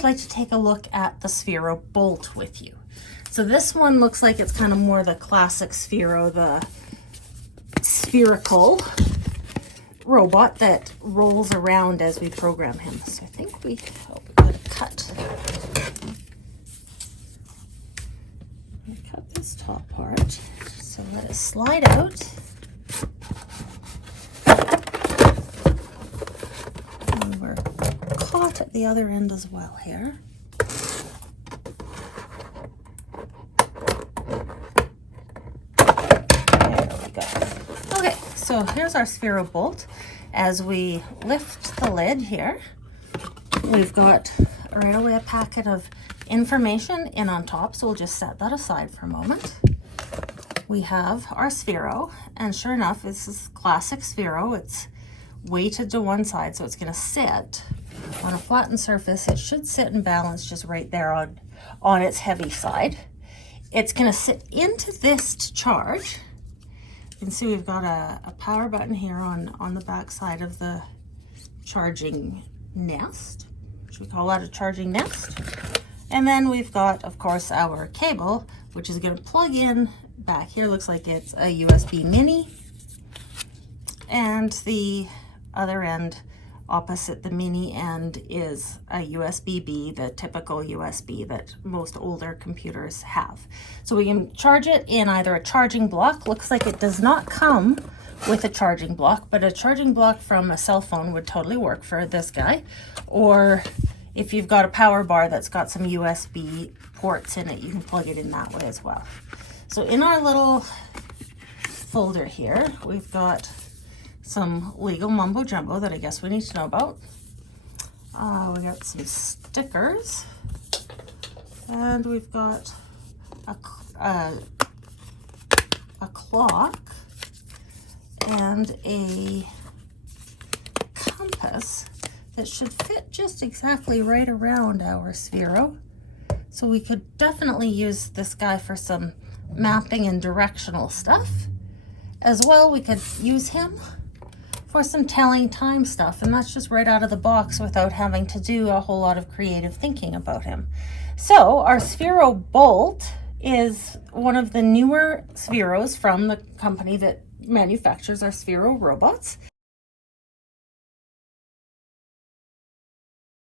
I'd like to take a look at the Sphero Bolt with you. So this one looks like it's kind of more the classic Sphero, the spherical robot that rolls around as we program him. So I think we got to cut this top part. So let it slide out. And we're caught at the other end as well here. Okay, so here's our Sphero Bolt. As we lift the lid here, we've got right away a packet of information in on top, so we'll just set that aside for a moment. We have our Sphero, and sure enough, this is classic Sphero. It's weighted to one side, so it's going to sit on a flattened surface. It should sit and balance just right there on its heavy side. It's going to sit into this to charge. You can see we've got a power button here on the back side of the charging nest. Should we call that a charging nest? And then we've got, of course, our cable, which is going to plug in back here. Looks like it's a USB mini. And the other end opposite the mini end is a USB-B, the typical USB that most older computers have. So we can charge it in either a charging block. Looks like it does not come with a charging block, but a charging block from a cell phone would totally work for this guy. Or if you've got a power bar that's got some USB ports in it, you can plug it in that way as well. So in our little folder here, we've got some legal mumbo jumbo that I guess we need to know about. We got some stickers, and we've got a clock and a compass that should fit just exactly right around our Sphero. So we could definitely use this guy for some mapping and directional stuff. As well, we could use him for some telling time stuff, and that's just right out of the box without having to do a whole lot of creative thinking about him. So our Sphero Bolt is one of the newer Spheros from the company that manufactures our Sphero robots.